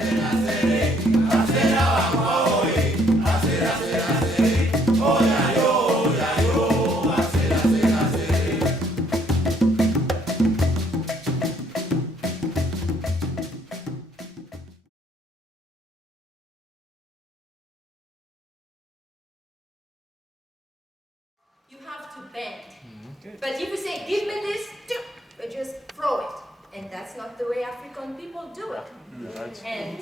You have to bend. But if you say, give me this, you just throw it. And that's not the way African people do it. And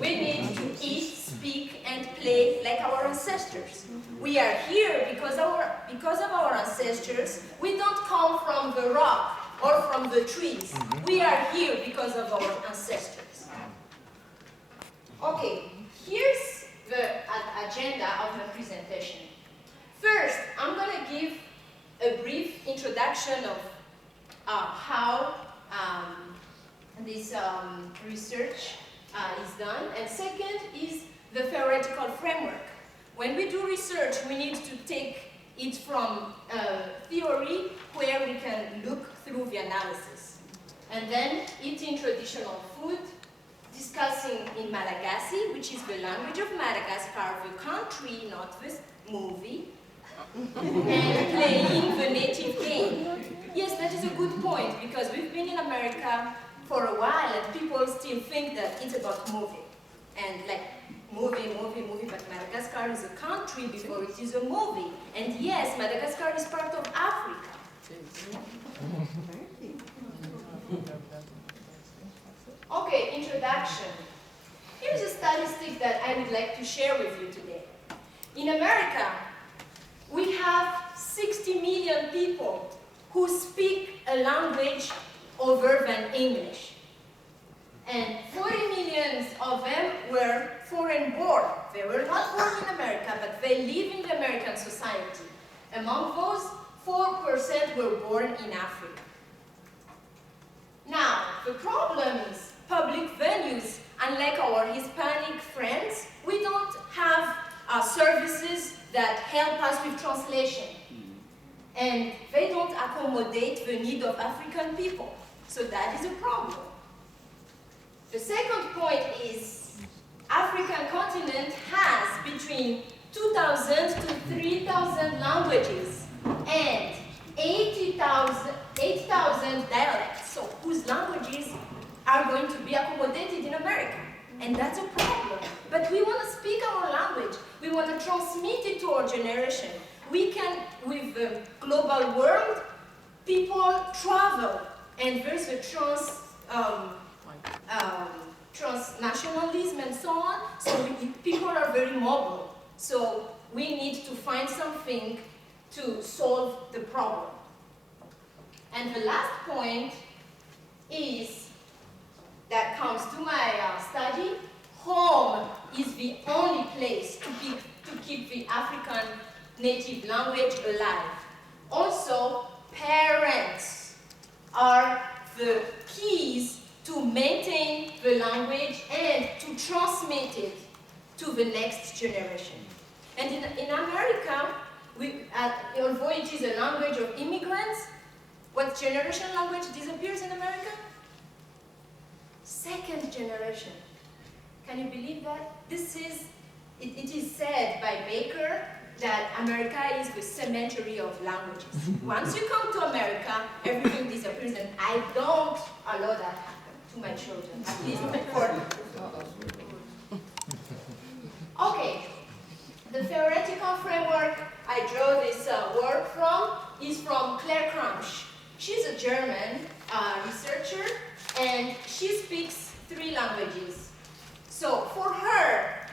we need to eat, speak, and play like our ancestors. We are here because of our ancestors. We don't come from the rock or from the trees. We are here because of our ancestors. Okay, here's the agenda of the presentation. First, I'm going to give a brief introduction of how this research is done. And second is the theoretical framework. When we do research, we need to take it from theory where we can look through the analysis. And then eating traditional food, discussing in Malagasy, which is the language of Madagascar, the country, not this movie, and playing the native game. Yes, that is a good point, because we've been in America for a while and people still think that it's about movie. And like, movie, but Madagascar is a country before it is a movie. And yes, Madagascar is part of Africa. Okay, introduction. Here's a statistic that I would like to share with you today. In America, we have 60 million people who speak a language other than English. And 40 million of them were foreign born. They were not born in America, but they live in the American society. Among those, 4% were born in Africa. Now, the problem is public venues, unlike our Hispanic friends, we don't have services that help us with translation. And they don't accommodate the need of African people. So that is a problem. The second point is African continent has between 2,000 to 3,000 languages and 8,000 dialects, so whose languages are going to be accommodated in America. And that's a problem. But we want to speak our language. We want to transmit it to our generation. We can, with the global world, people travel, and there's a transnationalism and so on, so people are very mobile. So we need to find something to solve the problem. And the last point is, that comes to my study, home is the only place to keep the African native language alive. Also, parents are the keys to maintain the language and to transmit it to the next generation. And in America, although it is a language of immigrants, what generation language disappears in America? Second generation. Can you believe that? It is said by Baker that America is the cemetery of languages. Once you come to America, everything disappears, and I don't allow that happen to my children, at least for them. Okay, the theoretical framework I draw this work from is from Claire Kramsch. She's a German researcher, and she speaks 3 languages. So for her,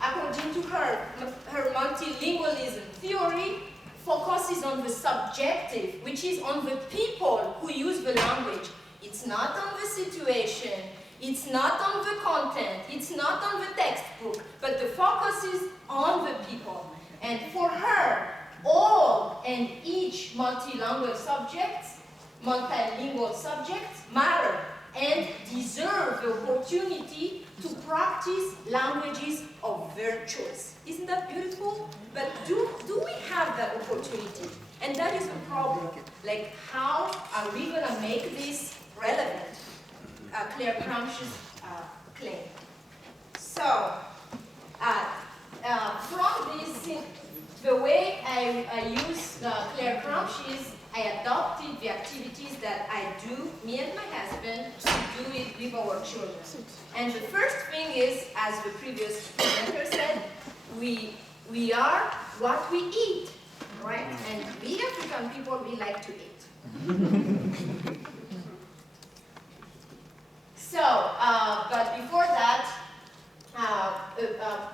according to her, her multilingualism theory focuses on the subjective, which is on the people who use the language. It's not on the situation, it's not on the content, it's not on the textbook, but the focus is on the people. And for her, all and each multilingual subjects matter and deserve the opportunity to practice languages of their choice. Isn't that beautiful? But do we have that opportunity? And that is the problem. Like, how are we going to make this relevant? Claire Kramsch's claim. So, from this, the way I use the Claire Crouch is I adopted the activities that I do, me and my husband, to do it with our children. And the first thing is, as the previous presenter said, we are what we eat, right? And we African people, we like to eat. So, but before that,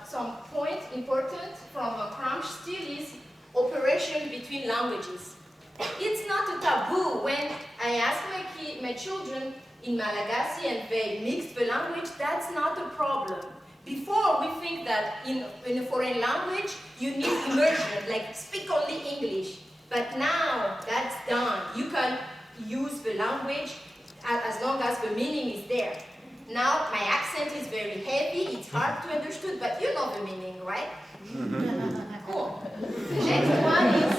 some point important from a crunch still is operation between languages. It's not a taboo when I ask my children in Malagasy and they mix the language, that's not a problem. Before, we think that in a foreign language, you need immersion, like speak only English. But now, that's done. You can use the language as long as the meaning is there. Now, my accent is very heavy, it's hard to understand, but you know the meaning, right? Cool. The next one is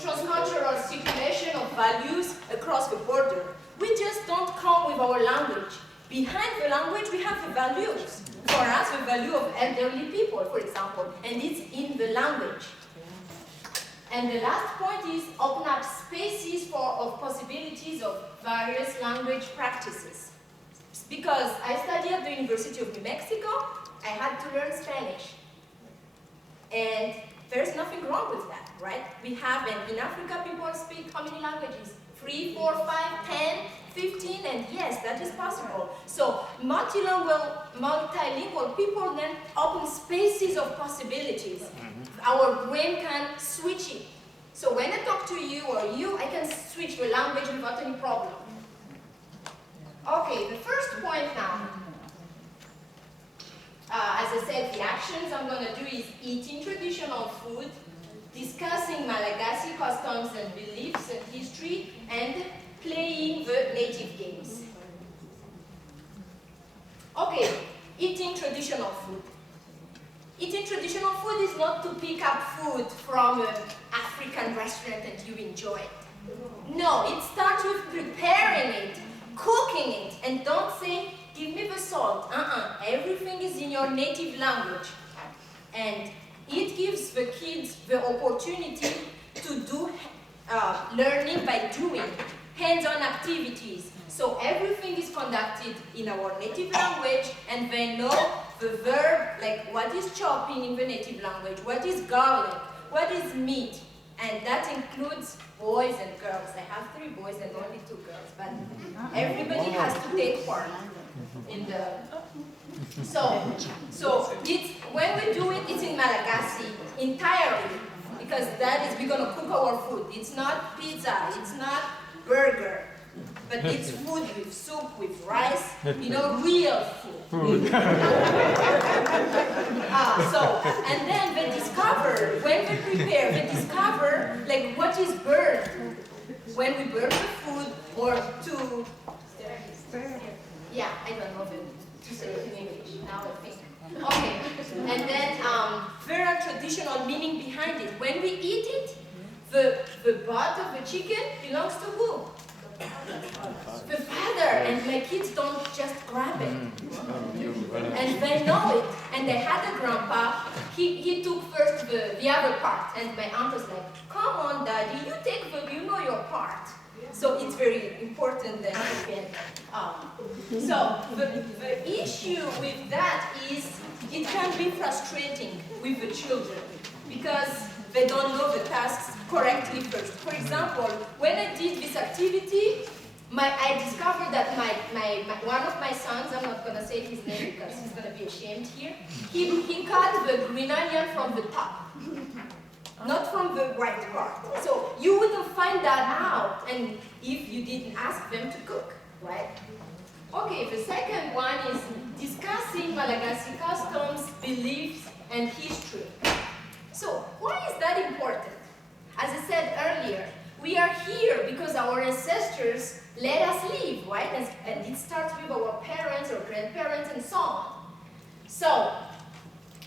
transcultural circulation of values across the border. We just don't come with our language. Behind the language, we have the values. For us, the value of elderly people, for example, and it's in the language. And the last point is open up spaces of possibilities of various language practices. Because I studied at the University of New Mexico, I had to learn Spanish. And there's nothing wrong with that, right? We have, and in Africa, people speak how many languages? 3, 4, 5, 10, 15, and yes, that is possible. So multilingual people then open spaces of possibilities. Our brain can switch it. So when I talk to you or you, I can switch the language without any problem. Okay, the first point now. As I said, the actions I'm going to do is eating traditional food, discussing Malagasy customs and beliefs and history, and playing the native games. Okay, eating traditional food. Eating traditional food is not to pick up food from an African restaurant and you enjoy it. No, it starts with preparing it, cooking it, and don't say, give me the salt. Everything is in your native language. And it gives the kids the opportunity to do learning by doing, hands-on activities. So everything is conducted in our native language, and they know the verb, like what is chopping in the native language, what is garlic, what is meat, and that includes boys and girls. I have 3 boys and only 2 girls, but everybody has to take part in the... So it's, when we do it, it's in Malagasy entirely, because that is, we're going to cook our food. It's not pizza, it's not burger, but it's food with soup, with rice, you know, real food. And then they discover, when they prepare, they discover, like, what is burned. When we burn the food, or to... Yeah, I don't know to say it in English, now I think. Okay, and then very traditional meaning behind it. When we eat it, the butt of the chicken belongs to who? The father, and my kids don't just grab it. And they know it. And they had a grandpa, he took first the other part, and my aunt was like, come on, Daddy, you know your part. So it's very important that you can. So the issue with that is it can be frustrating with the children because they don't know the tasks correctly first. For example, when I did this activity, I discovered that one of my sons, I'm not going to say his name because he's going to be ashamed here, he cut the green onion from the top. Not from the right part. So you wouldn't find that out, and if you didn't ask them to cook, right? Okay, the second one is discussing Malagasy customs, beliefs, and history. So why is that important? As I said earlier, we are here because our ancestors let us live, right? And it starts with our parents or grandparents and so on. So,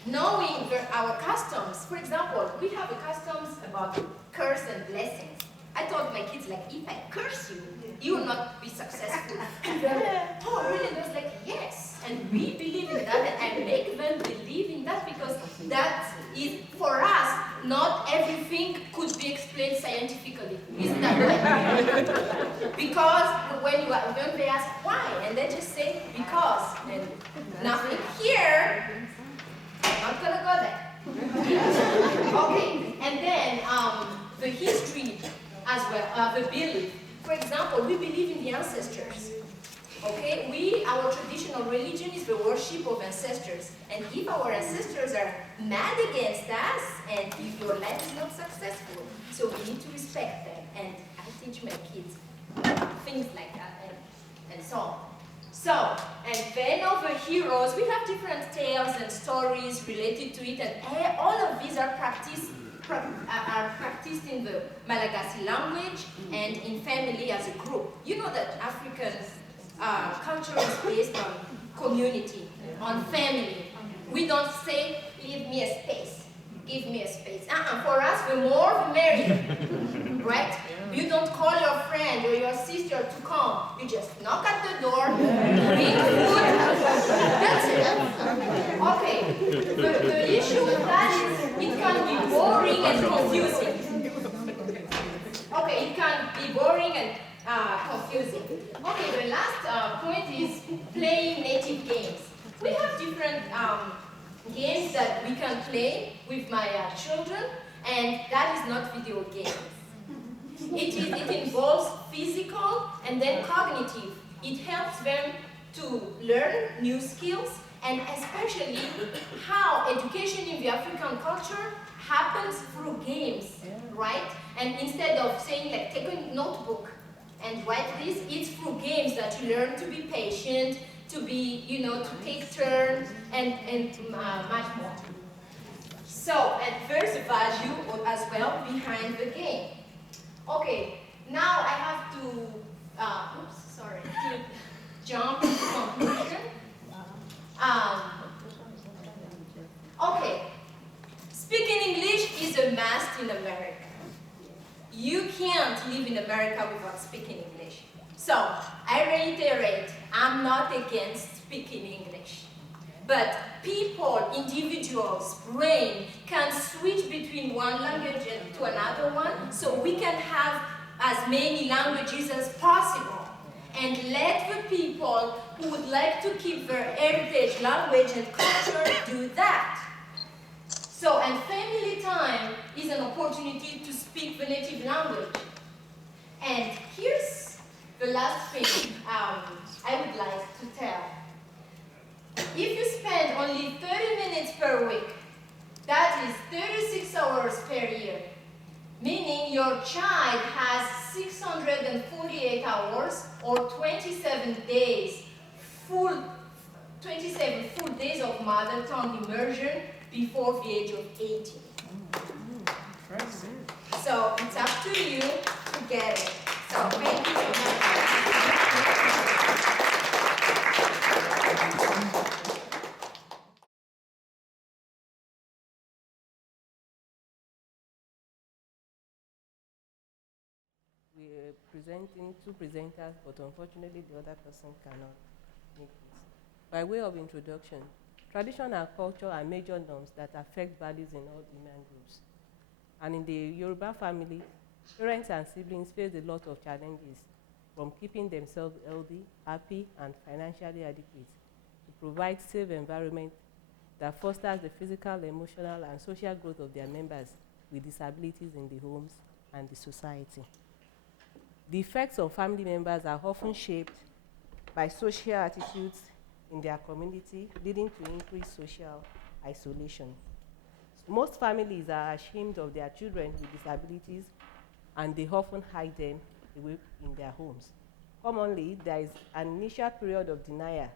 knowing our customs, for example, we have customs about curse and blessings. I told my kids, like, if I curse you, you will not be successful. And they're like, oh, really? And I was like, yes. And we believe in that, and I make them believe in that because that is, for us, not everything could be explained scientifically. Isn't that right? Because when they ask why, and they just say because, and nothing here, I'm not gonna go there. Okay, and then the history as well, the belief. For example, we believe in the ancestors. Okay, our traditional religion is the worship of ancestors. And if our ancestors are mad against us, and if your life is not successful, so we need to respect them. And I teach my kids things like that, and so on. So, and then of the heroes, we have different tales and stories related to it, and all of these are practiced in the Malagasy language and in family as a group. You know that African culture is based on community, on family. We don't say, leave me a space, give me a space. For us, the more the merrier, right? You don't call your friend or your sister to come. You just knock at the door, bring food, that's it. Okay, the issue with that is it can be boring and confusing. Okay, it can be boring and confusing. Okay, the last point is playing native games. We have different games that we can play with my children, and that is not video games. It involves physical and then cognitive. It helps them to learn new skills, and especially how education in the African culture happens through games, right? And instead of saying, like, take a notebook and write this, it's through games that you learn to be patient, to be, to take turns, and much more. So, and there's a value as well behind the game. Okay, now I have to, to jump to conclusion. Okay, speaking English is a must in America. You can't live in America without speaking English. So, I reiterate, I'm not against speaking English. But people, individuals, brain can switch between one language to another one, so we can have as many languages as possible. And let the people who would like to keep their heritage, language, and culture do that. So, and family time is an opportunity to speak the native language. And here's the last thing I would like to tell. If you spend only 30 minutes per week, that is 36 hours per year, meaning your child has 648 hours or 27 full days of mother tongue immersion before the age of 18. So it's up to you to get it. So thank you so much. We're presenting two presenters, but unfortunately the other person cannot make it. By way of introduction, tradition and culture are major norms that affect values in all human groups. And in the Yoruba family, parents and siblings face a lot of challenges, from keeping themselves healthy, happy, and financially adequate, to provide safe environment that fosters the physical, emotional, and social growth of their members with disabilities in the homes and the society. The effects of family members are often shaped by social attitudes in their community, leading to increased social isolation. Most families are ashamed of their children with disabilities, and they often hide them away in their homes. Commonly, there is an initial period of denial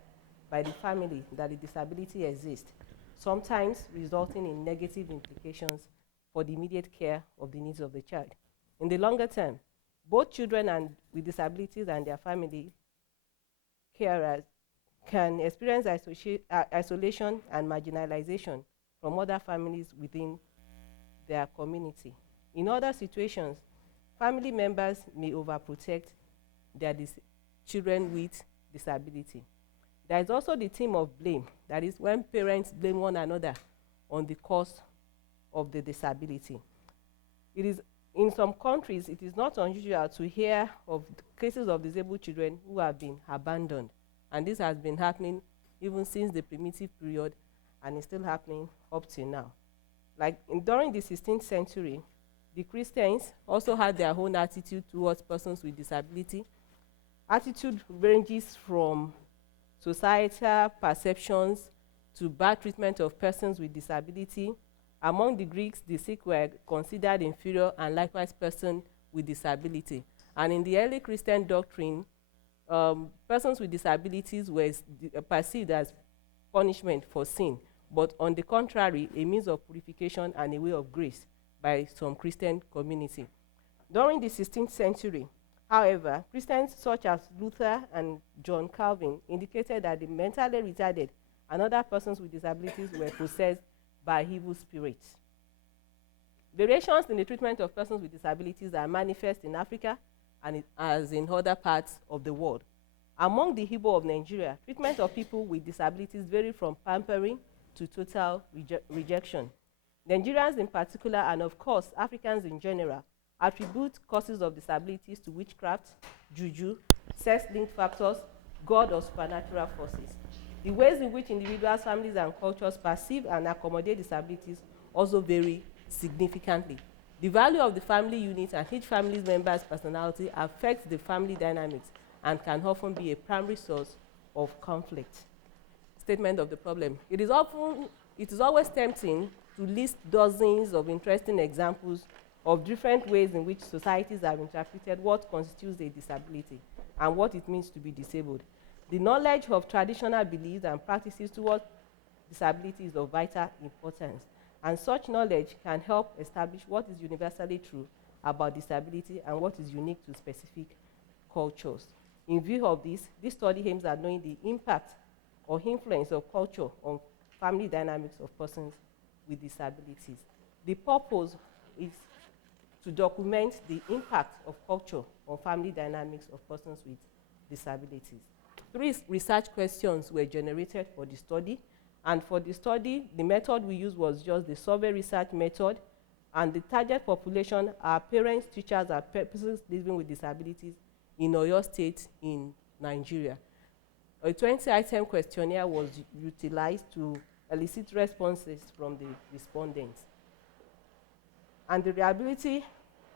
by the family that the disability exists, sometimes resulting in negative implications for the immediate care of the needs of the child. In the longer term, both children with disabilities and their family carers can experience isolation and marginalization from other families within their community. In other situations, family members may overprotect their children with disability. There is also the theme of blame, that is when parents blame one another on the cause of the disability. It is, in some countries, it is not unusual to hear of cases of disabled children who have been abandoned. And this has been happening even since the primitive period, and is still happening up till now. During the 16th century, the Christians also had their own attitude towards persons with disability. Attitude ranges from societal perceptions to bad treatment of persons with disability. Among the Greeks, the sick were considered inferior, and likewise persons with disability. And in the early Christian doctrine, persons with disabilities were perceived as punishment for sin, but on the contrary, a means of purification and a way of grace by some Christian community. During the 16th century, however, Christians such as Luther and John Calvin indicated that the mentally retarded and other persons with disabilities were possessed by evil spirits. Variations in the treatment of persons with disabilities are manifest in Africa and as in other parts of the world. Among the Igbo of Nigeria, treatment of people with disabilities vary from pampering to total rejection. Nigerians in particular, and of course Africans in general, attribute causes of disabilities to witchcraft, juju, sex-linked factors, God or supernatural forces. The ways in which individuals, families, and cultures perceive and accommodate disabilities also vary significantly. The value of the family unit and each family member's personality affects the family dynamics and can often be a primary source of conflict. Statement of the problem. It is always tempting to list dozens of interesting examples of different ways in which societies have interpreted what constitutes a disability and what it means to be disabled. The knowledge of traditional beliefs and practices towards disability is of vital importance, and such knowledge can help establish what is universally true about disability and what is unique to specific cultures. In view of this study aims at knowing the impact or influence of culture on family dynamics of persons with disabilities. The purpose is to document the impact of culture on family dynamics of persons with disabilities. 3 research questions were generated for the study, and for the study, the method we used was just the survey research method, and the target population are parents, teachers, and persons living with disabilities in Oyo State in Nigeria. A 20-item questionnaire was utilized to elicit responses from the respondents. And the reliability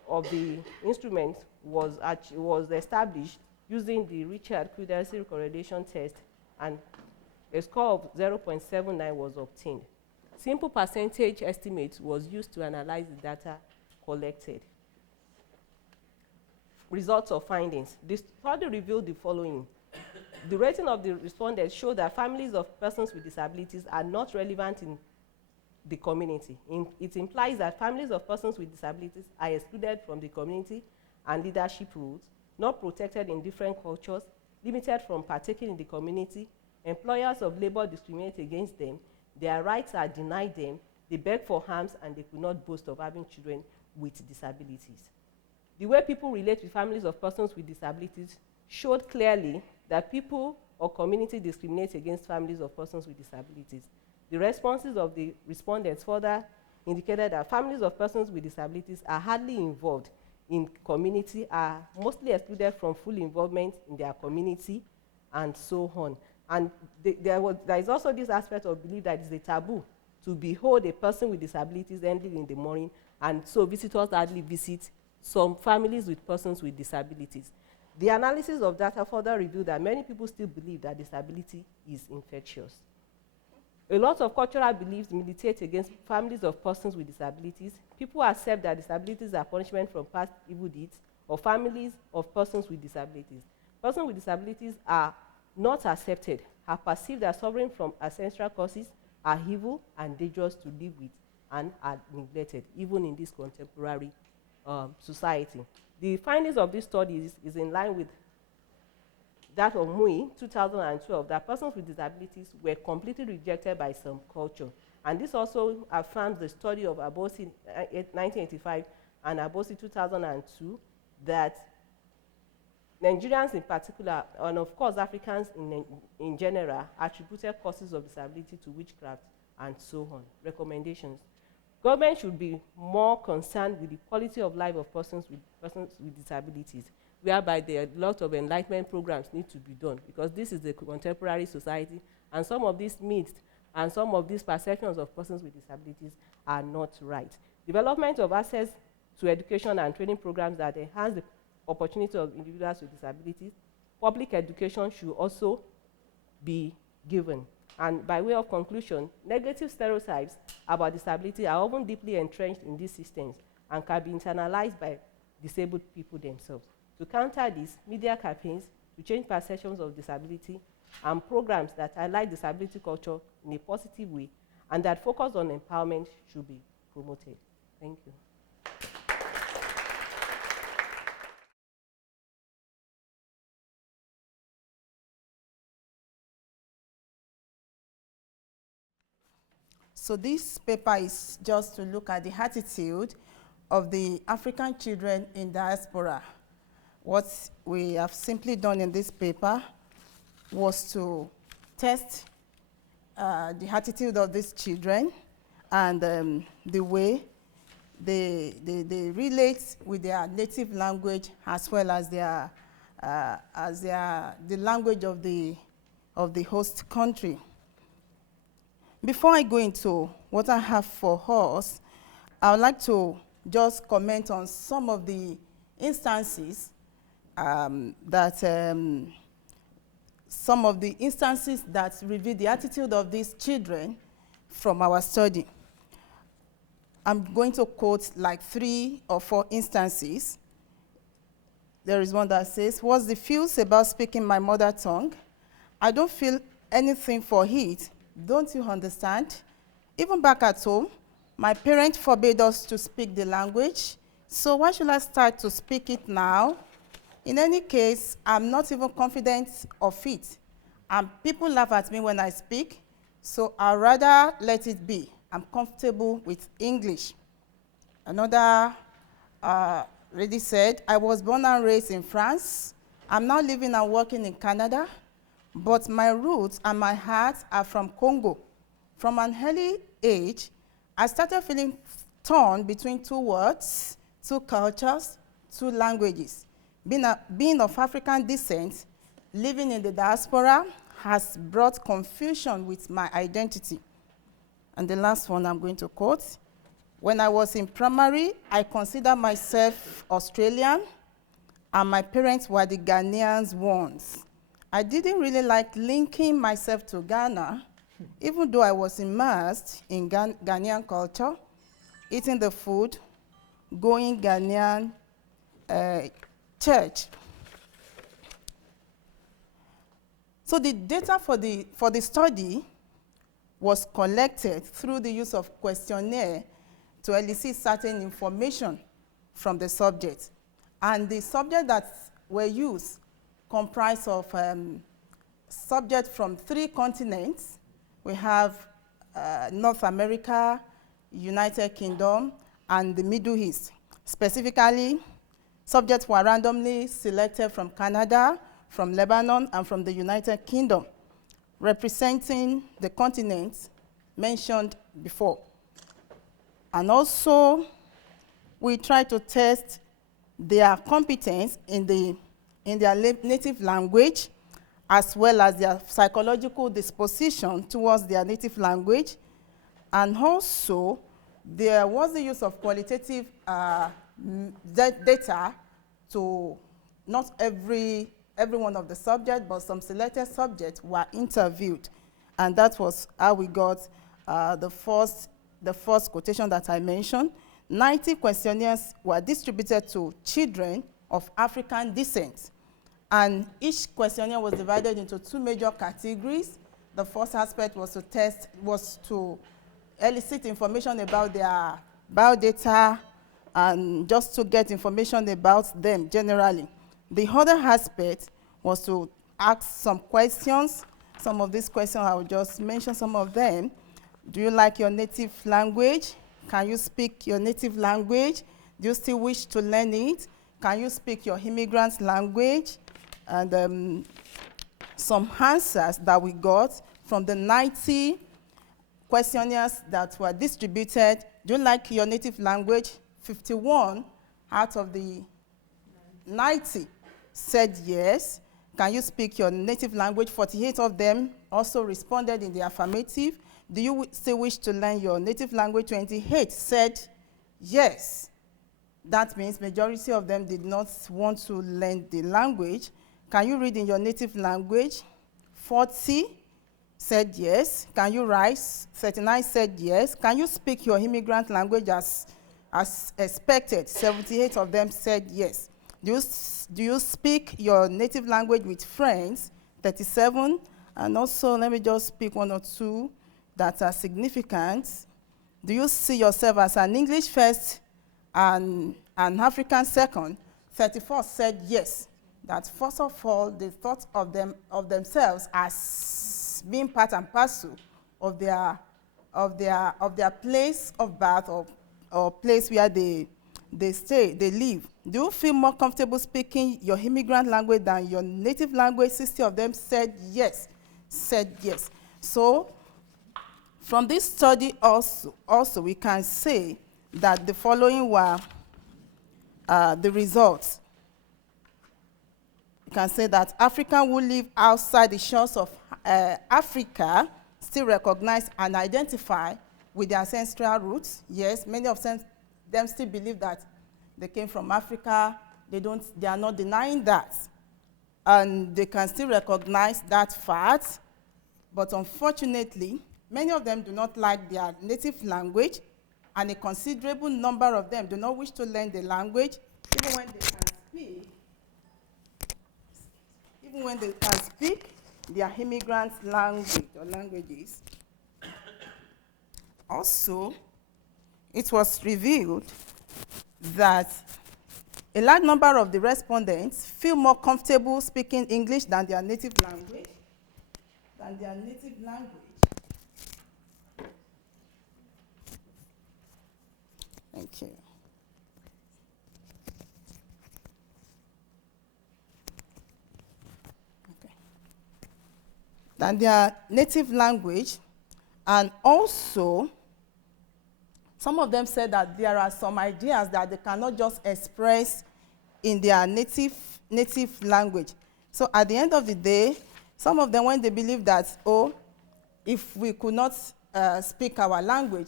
of the instrument was established using the Richard Crudency correlation test, and a score of 0.79 was obtained. Simple percentage estimate was used to analyze the data collected. Results of findings. The study revealed the following. The rating of the respondents showed that families of persons with disabilities are not relevant in the community. It implies that families of persons with disabilities are excluded from the community and leadership roles, not protected in different cultures, limited from partaking in the community, employers of labor discriminate against them, their rights are denied them, they beg for alms, and they could not boast of having children with disabilities. The way people relate with families of persons with disabilities showed clearly that people or community discriminate against families of persons with disabilities. The responses of the respondents further indicated that families of persons with disabilities are hardly involved in community, are mostly excluded from full involvement in their community, and so on. And there is also this aspect of belief that it's a taboo to behold a person with disabilities ending in the morning, and so visitors hardly visit some families with persons with disabilities. The analysis of data further revealed that many people still believe that disability is infectious. A lot of cultural beliefs militate against families of persons with disabilities. People accept that disabilities are punishment from past evil deeds, or families of persons with disabilities. Persons with disabilities are not accepted, are perceived as suffering from ancestral causes, are evil and dangerous to live with, and are neglected, even in this contemporary society. The findings of this study is in line with that of Mui, 2012, that persons with disabilities were completely rejected by some culture. And this also affirms the study of Aboidun 1985 and Aboidun 2002 that Nigerians in particular, and of course Africans in general, attributed causes of disability to witchcraft and so on. Recommendations. Government should be more concerned with the quality of life of persons with disabilities, whereby a lot of enlightenment programs need to be done, because this is the contemporary society, and some of these myths and some of these perceptions of persons with disabilities are not right. Development of access to education and training programs that enhance the opportunity of individuals with disabilities. Public education should also be given. And by way of conclusion, negative stereotypes about disability are often deeply entrenched in these systems and can be internalized by disabled people themselves. To counter this, media campaigns to change perceptions of disability and programs that highlight disability culture in a positive way and that focus on empowerment should be promoted. Thank you. So this paper is just to look at the attitude of the African children in diaspora. What we have simply done in this paper was to test the attitude of these children and the way they relate with their native language as well as the language of the host country. Before I go into what I have for us, I would like to just comment on some of the instances that reveal the attitude of these children from our study. I'm going to quote like 3 or 4 instances. There is one that says, "What's the feels about speaking my mother tongue? I don't feel anything for it. Don't you understand? Even back at home, my parents forbade us to speak the language, so why should I start to speak it now? In any case, I'm not even confident of it, and people laugh at me when I speak, so I'd rather let it be. I'm comfortable with English." Another lady said, "I was born and raised in France. I'm now living and working in Canada, but my roots and my heart are from Congo. From an early age, I started feeling torn between 2 words, 2 cultures, 2 languages. Being of African descent, living in the diaspora has brought confusion with my identity." And the last one I'm going to quote, "When I was in primary, I considered myself Australian, and my parents were the Ghanaians ones. I didn't really like linking myself to Ghana, even though I was immersed in Ghanaian culture, eating the food, going Ghanaian church." So the data for the study was collected through the use of questionnaire to elicit certain information from the subject. And the subjects that were used comprised of subjects from 3 continents. We have North America, United Kingdom, and the Middle East. Specifically, subjects were randomly selected from Canada, from Lebanon, and from the United Kingdom, representing the continents mentioned before. And also, we tried to test their competence in their native language, as well as their psychological disposition towards their native language. And also, there was the use of qualitative data to not every one of the subjects, but some selected subjects were interviewed. And that was how we got the first quotation that I mentioned. 90 questionnaires were distributed to children of African descent. And each questionnaire was divided into 2 major categories. The first aspect was to elicit information about their biodata and just to get information about them generally. The other aspect was to ask some questions. Some of these questions, I will just mention some of them. Do you like your native language? Can you speak your native language? Do you still wish to learn it? can you speak your immigrant language? And some answers that we got from the 90 questionnaires that were distributed. Do you like your native language? 51 out of the 90 said yes. Can you speak your native language? 48 of them also responded in the affirmative. Do you still wish to learn your native language? 28 said yes. That means majority of them did not want to learn the language. Can you read in your native language? 40 said yes. Can you write? 39 said yes. Can you speak your immigrant language as expected? 78 of them said yes. Do you speak your native language with friends? 37. And also, let me just pick one or two that are significant. Do you see yourself as an English first and an African second? 34 said yes. That first of all, they thought of themselves as being part and parcel of their place of birth or place where they stay, they live. Do you feel more comfortable speaking your immigrant language than your native language? 60 of them said yes. So from this study also we can say that the following were the results. You can say that Africans who live outside the shores of Africa still recognize and identify with their ancestral roots. Yes, many of them still believe that they came from Africa. They are not denying that. And they can still recognize that fact. But unfortunately, many of them do not like their native language, and a considerable number of them do not wish to learn the language, even when they can speak their immigrant language or languages. Also, it was revealed that a large number of the respondents feel more comfortable speaking English than their native language. Thank you. Okay. Than their native language, and also some of them said that there are some ideas that they cannot just express in their native language. So at the end of the day, some of them, when they believe that, if we could not speak our language,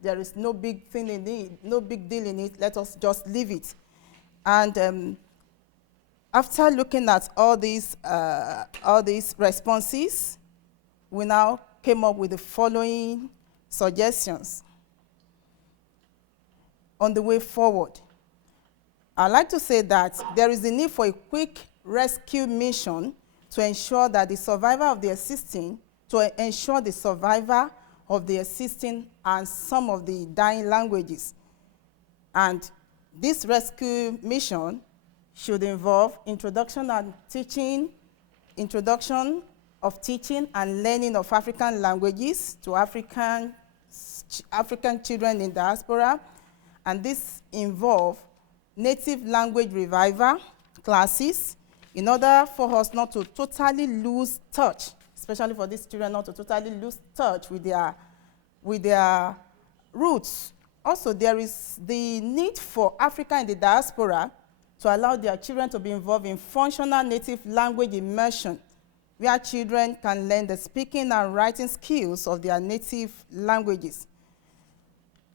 there is no big thing in it, no big deal in it, let us just leave it. And after looking at all these responses, we now came up with the following suggestions on the way forward. I'd like to say that there is a need for a quick rescue mission to ensure that the survival of the existing, and some of the dying languages. And this rescue mission should involve introduction of teaching and learning of African languages to African children in diaspora. And this involves native language revival classes in order for us not to totally lose touch, especially for these children not to totally lose touch with their roots. Also, there is the need for Africa in the diaspora to allow their children to be involved in functional native language immersion, where children can learn the speaking and writing skills of their native languages.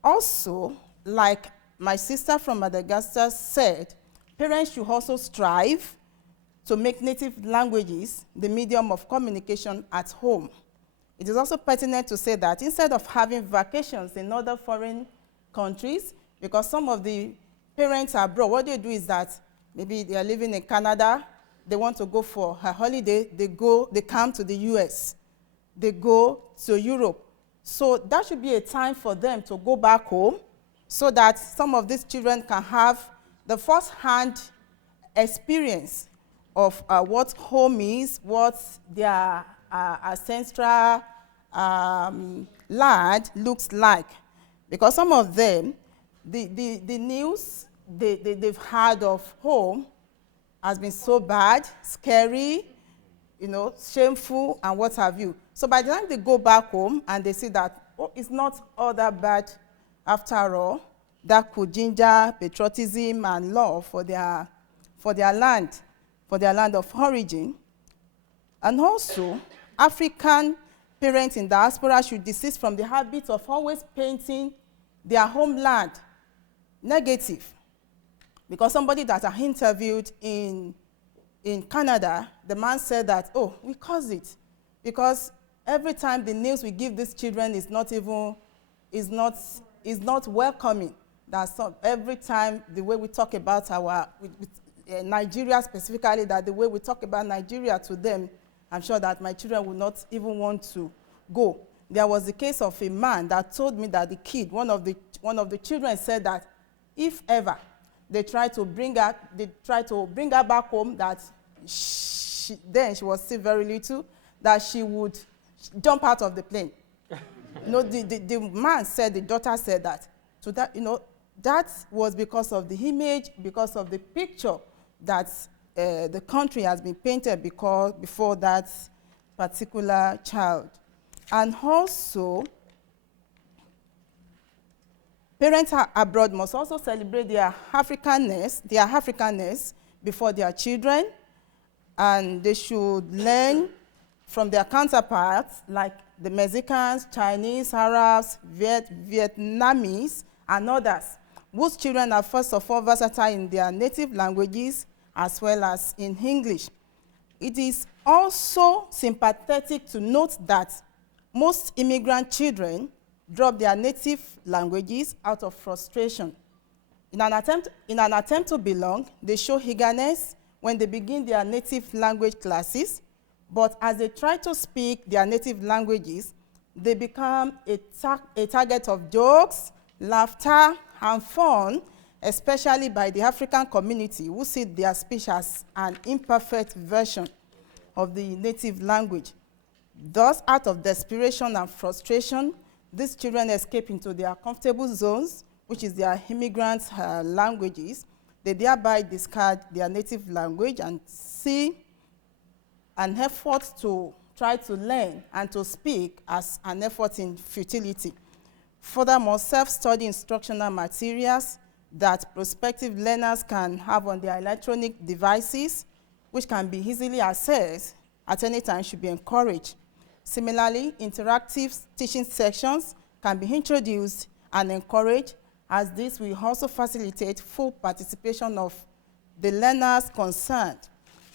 Also, like my sister from Madagascar said, parents should also strive to make native languages the medium of communication at home. It is also pertinent to say that instead of having vacations in other foreign countries, because some of the parents abroad, what they do is that maybe they are living in Canada, they want to go for a holiday, they come to the US, they go to Europe. So that should be a time for them to go back home so that some of these children can have the first-hand experience of what home is, what their ancestral land looks like. Because some of them, the news they've had of home has been so bad, scary, shameful, and what have you. So by the time they go back home and they see that, oh, it's not all that bad after all, that could ginger patriotism and love for their land of origin. And also, African parents in diaspora should desist from the habit of always painting their homeland negative. Because somebody that I interviewed in Canada, the man said that, oh, we cause it. Because every time the news we give these children is not welcoming. Every time the way we talk about Nigeria specifically, that the way we talk about Nigeria to them, I'm sure that my children would not even want to go. There was a case of a man that told me that the kid, one of the children said that if ever they try to bring her back home, that then she was still very little, that she would jump out of the plane. The man said, the daughter said that. So that, that was because of the image, because of the picture that the country has been painted before that particular child. And also, parents abroad must also celebrate their Africanness before their children, and they should learn from their counterparts like the Mexicans, Chinese, Arabs, Vietnamese, and others, whose children are first of all versatile in their native languages as well as in English. It is also sympathetic to note that most immigrant children drop their native languages out of frustration. In an attempt to belong, they show eagerness when they begin their native language classes, but as they try to speak their native languages, they become a target of jokes, laughter, and fun, especially by the African community, who see their speech as an imperfect version of the native language. Thus, out of desperation and frustration, these children escape into their comfortable zones, which is their immigrant languages. They thereby discard their native language and see an effort to try to learn and to speak as an effort in futility. Furthermore, self-study instructional materials that prospective learners can have on their electronic devices, which can be easily accessed at any time, should be encouraged. Similarly, interactive teaching sections can be introduced and encouraged, as this will also facilitate full participation of the learners concerned.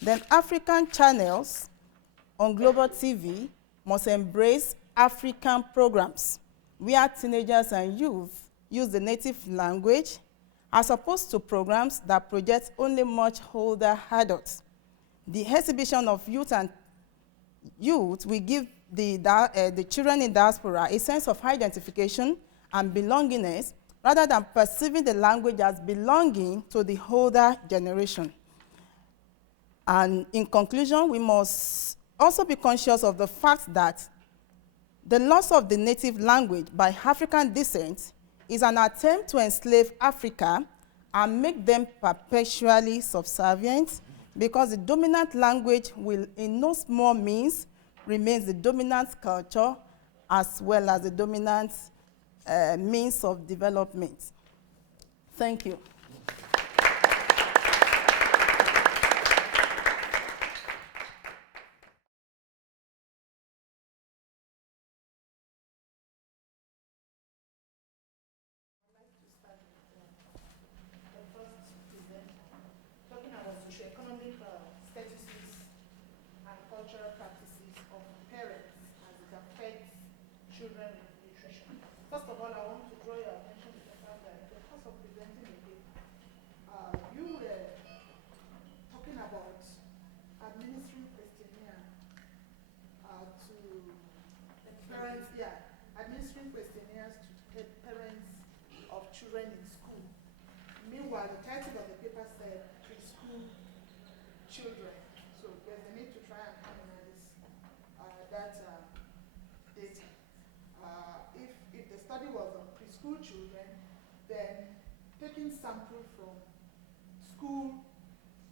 Then African channels on global TV must embrace African programs where teenagers and youth use the native language, as opposed to programs that project only much older adults. The exhibition of youth will give the children in diaspora a sense of identification and belongingness, rather than perceiving the language as belonging to the older generation. And in conclusion, we must also be conscious of the fact that the loss of the native language by African descent is an attempt to enslave Africa and make them perpetually subservient, because the dominant language will in no small means remain the dominant culture as well as the dominant means of development. Thank you. Talking about socioeconomic statuses and cultural practices of parents as it affects children with nutrition. First of all, I want to draw your attention to the fact that the course of presenting the paper, you were talking about administering questionnaire to parents, administering questionnaires to parents of children in school. Meanwhile, the title of the paper said preschool children. So there's a need to try and analyze that data. If the study was on preschool children, then taking sample from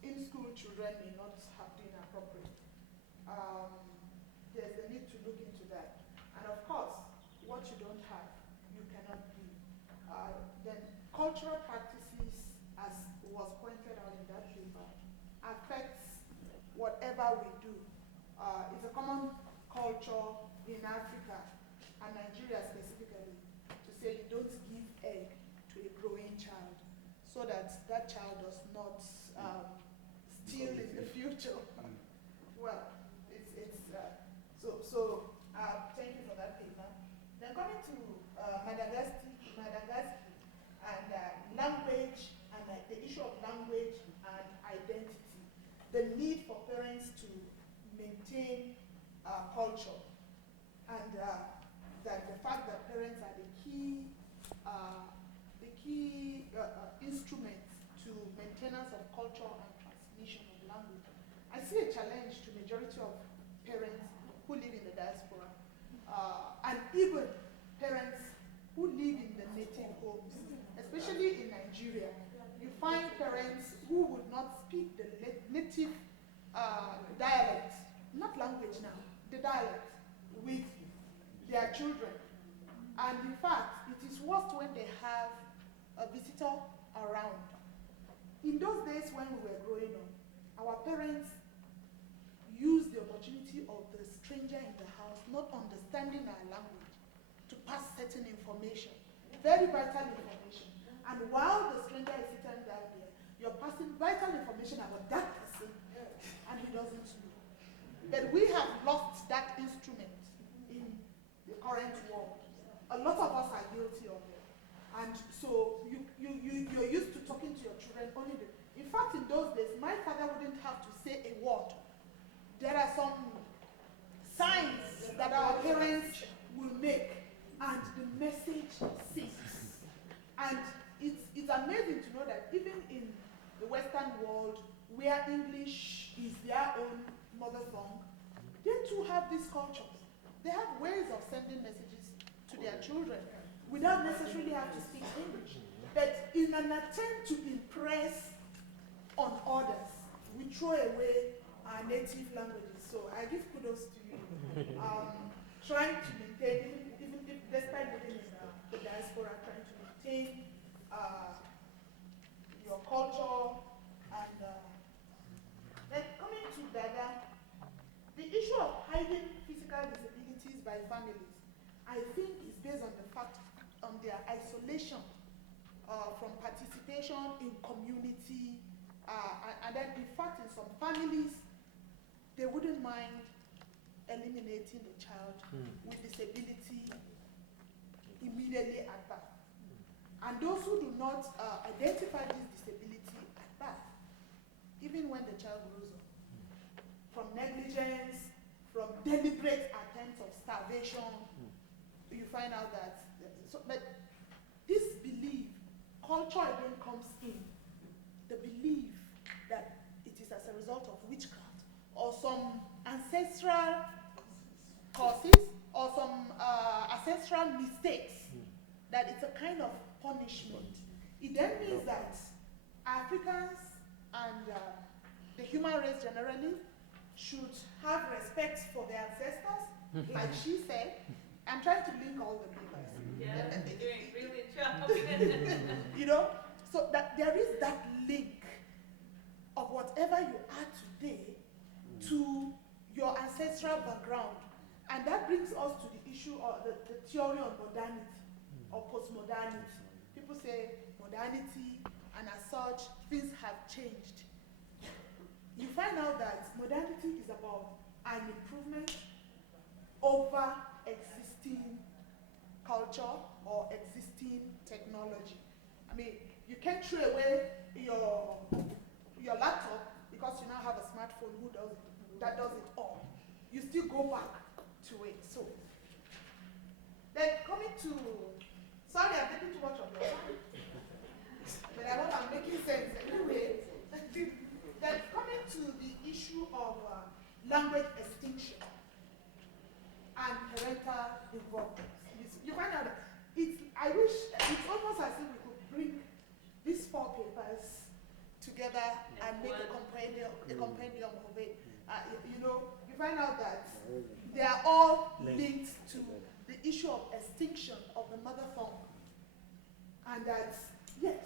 in-school children may not have been appropriate. There's a need to look into that. And of course, what you don't have, you cannot give. Then cultural practices, as was pointed out in that paper, affects whatever we do. It's a common culture in Africa, and Nigeria specifically, to say you don't give egg to a growing child, so that that child does not steal in the future. Well, thank you for that paper. Then coming to Madagascar and language and the issue of language and identity, the need for parents to maintain culture, and that the fact that parents are the key instruments to maintenance of culture and transmission of language. I see a challenge to majority of parents who live in the diaspora, and even parents who live in the native homes, especially in Nigeria. You find parents who would not speak the native dialect, not language now, the dialect, with their children. And in fact, it is worse when they have a visitor around. In those days when we were growing up, our parents used the opportunity of the stranger in the house not understanding our language to pass certain information, very vital information. And while the stranger is sitting down there, you're passing vital information about that person, and he doesn't know. But we have lost that instrument in the current world. A lot of us are guilty of it. And so you're used to talking to your children only. In fact, in those days, my father wouldn't have to say a word. There are some signs that our parents will make, and the message sinks. And it's amazing to know that even in the Western world, where English is their own mother tongue, they too have these cultures. They have ways of sending messages to their children without necessarily have to speak English. But in an attempt to impress on others, we throw away our native languages. So I give kudos to you. Trying to maintain, even if, despite living in the diaspora, trying to maintain your culture. And then coming to Dada, the issue of hiding physical disabilities by families, I think is based on the fact on their isolation from participation in community, and then in fact in some families, they wouldn't mind eliminating the child with disability immediately at birth. And those who do not identify this disability at birth, even when the child grows up, from negligence, from deliberate attempts of starvation, you find out that, but this belief, culture again comes in, the belief that it is as a result of witchcraft, or some ancestral causes, or some ancestral mistakes, that it's a kind of punishment. It then means that Africans and the human race generally should have respect for their ancestors, like she said. I'm trying to link all the papers. Yeah, you're doing really job. You know, so that there is that link of whatever you are today to your ancestral background. And that brings us to the issue of the theory of modernity or postmodernity. People say modernity, and as such, things have changed. You find out that modernity is about an improvement over existing culture or existing technology. I mean, you can't throw away your laptop because you now have a smartphone that does it all. You still go back to it. So then coming to, sorry, I'm taking too much of your time, but I hope I'm making sense anyway. Then coming to the issue of language extinction and parental involvement. You find out that I wish it's almost as if we could bring these 4 papers together and make a compendium of it. You know, you find out that they are all linked to the issue of extinction of the mother tongue. And that, yes,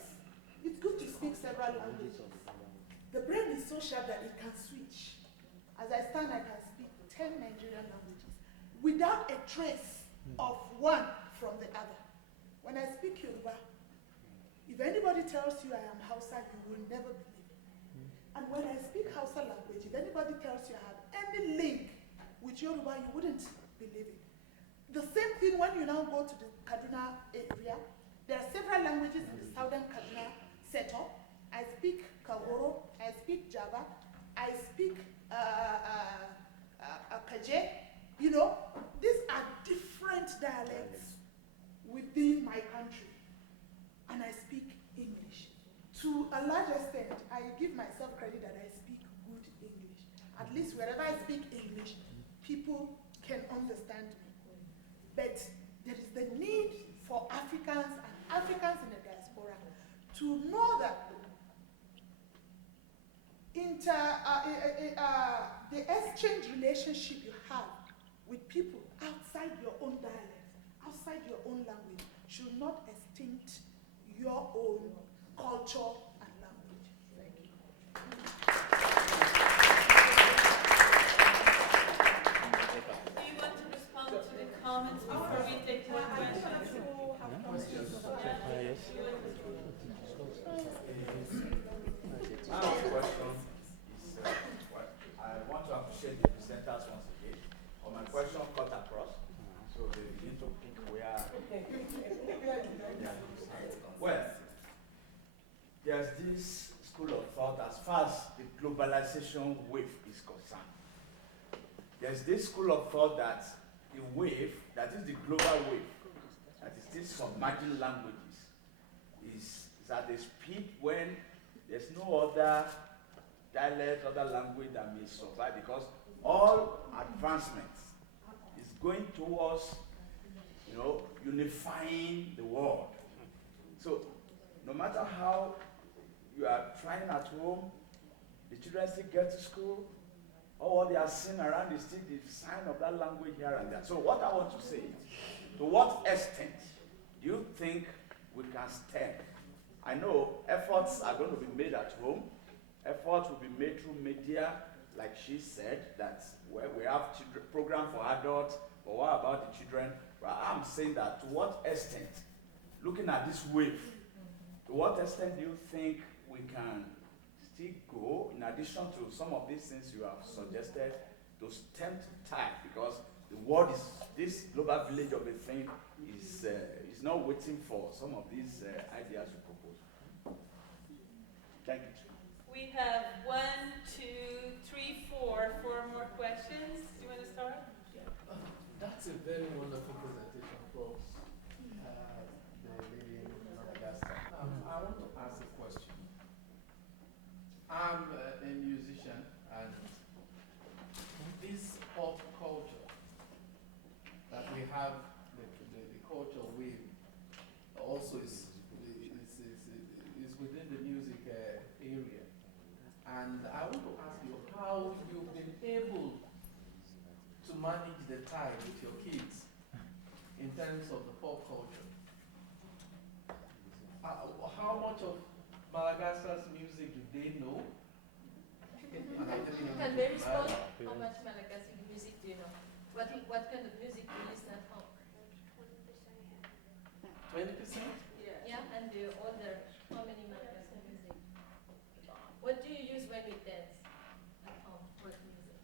it's good to speak several languages. The brain is so sharp that it can switch. As I stand, I can speak 10 Nigerian languages without a trace of one from the other. When I speak Yoruba, if anybody tells you I am Hausa, you will never believe it. And when I speak Hausa language, if anybody tells you I have any link with Yoruba, you wouldn't believe it. The same thing when you now go to the Kaduna area. There are several languages in the southern Kaduna setup. I speak Kagoro, I speak Java, I speak Kaje. You know, these are different dialects within my country. And I speak English. To a large extent, I give myself credit that I speak good English. At least wherever I speak English, people can understand me. But there is the need for Africans and Africans in the diaspora to know that the exchange relationship you have with people outside your own dialect, outside your own language, should not extinct your own culture and language. Thank you. Do you want to respond to the comments before we take more questions? My question is, I want to appreciate the presenters once again. Or my question cut across, so they begin to pick where. Well, there's this school of thought as far as the globalization wave is concerned. There's this school of thought that the wave, that is the global wave, that is this submerging languages, is at a speed when there's no other dialect, other language that may survive, because all advancements is going towards, you know, unifying the world. So, no matter how you are trying at home, the children still get to school, all what they are seeing around is still the sign of that language here and there. So what I want to say is, to what extent do you think we can stem? I know efforts are going to be made at home. Efforts will be made through media, like she said, that we have program for adults, but what about the children? Well, I'm saying that to what extent, looking at this wave, to what extent do you think we can still go, in addition to some of these things you have suggested, to stem to tide? Because the world is, this global village of a thing is not waiting for some of these ideas you propose. Thank you. We have 1, 2, 3, 4 more questions. Do you want to start? That's a very wonderful presentation from the lady in Madagascar. I want to ask a question. I'm a musician, and this pop culture that we have, the culture wave, also is within the music area. And I want to ask you how you've been able to manage the tie with your kids in terms of the pop culture. How much of Madagascar's music do they know? Can they respond? How much Malagasy music do you know? What kind of music do you listen at home? 20%? Yeah, and the other, how many Malagasy music? What do you use when you dance at home? What music?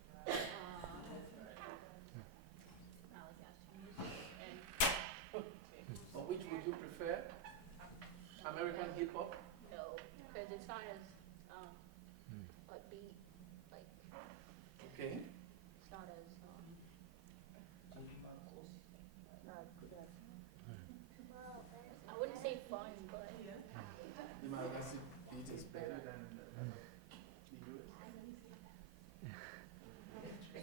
Or which would you prefer? American hip hop? No, because it's not as upbeat. Like Okay. it's not as I wouldn't say fun, but The Malagasy beat is better than the US?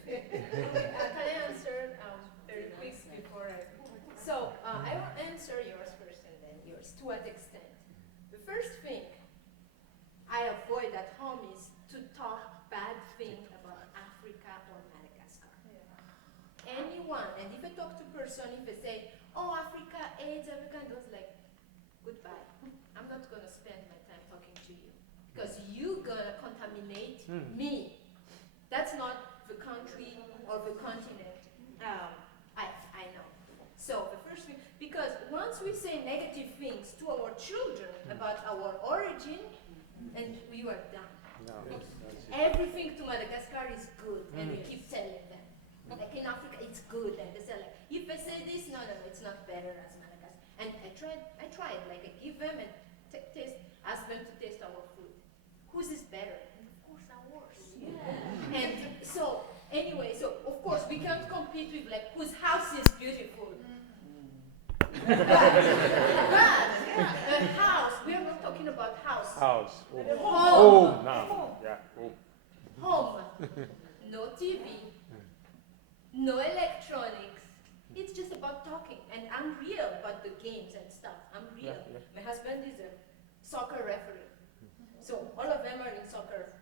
Can I answer very quick before I... So, I will answer yours first and then yours. To what extent? The first thing, I avoid that person, if they say, oh, Africa, AIDS, Africa, and those like, goodbye. I'm not gonna spend my time talking to you because you're gonna contaminate me. That's not the country or the continent. I know. So the first thing, because once we say negative things to our children about our origin, and we are done. No. Everything to Madagascar is good, and we keep telling them. Like in Africa, it's good, and they say like, if they say this, no, it's not better as Madagascar. And I tried, like I give them and taste, ask them to taste our food. Whose is better? And of course ours. Yeah. And so, anyway, so of course we can't compete with like whose house is beautiful. But a house, we are not talking about house. House. Home. Home now. Yeah. Home. No TV. No electronics. It's just about talking. And I'm real about the games and stuff. I'm real. Yeah. My husband is a soccer referee. So all of them are in soccer.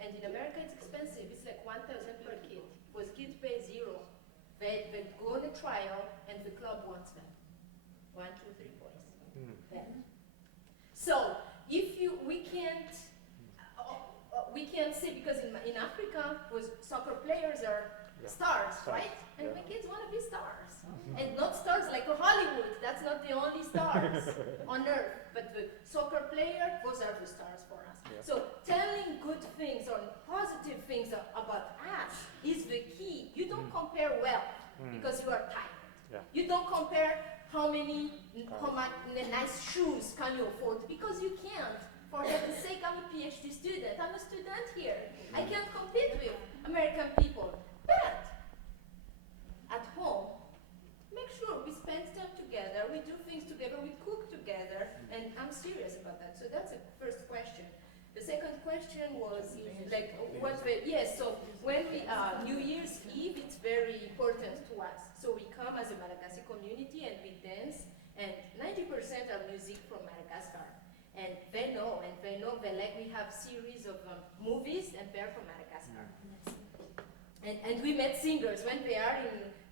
And in America it's expensive. It's like 1,000 per kid. Because kids pay zero. They go on a trial and the club wants them. 1, 2, 3 boys. Then. So if we can't say, because in Africa, was soccer players are stars, right? And my kids want to be stars. And not stars like a Hollywood. That's not the only stars on earth. But the soccer player, those are the stars for us. Yeah. So telling good things or positive things about us is the key. You don't compare wealth because you are tired. Yeah. You don't compare how many nice shoes can you afford, because you can't. For heaven's sake, I'm a PhD student. I'm a student here. I can't compete with American people. But at home, make sure we spend time together, we do things together, we cook together, and I'm serious about that. So that's the first question. The second question was like, so when we, New Year's Eve, it's very important to us. So we come as a Malagasy community and we dance, and 90% are music from Madagascar. And they know, they like, we have series of movies, and they're from Madagascar. And we met singers when they are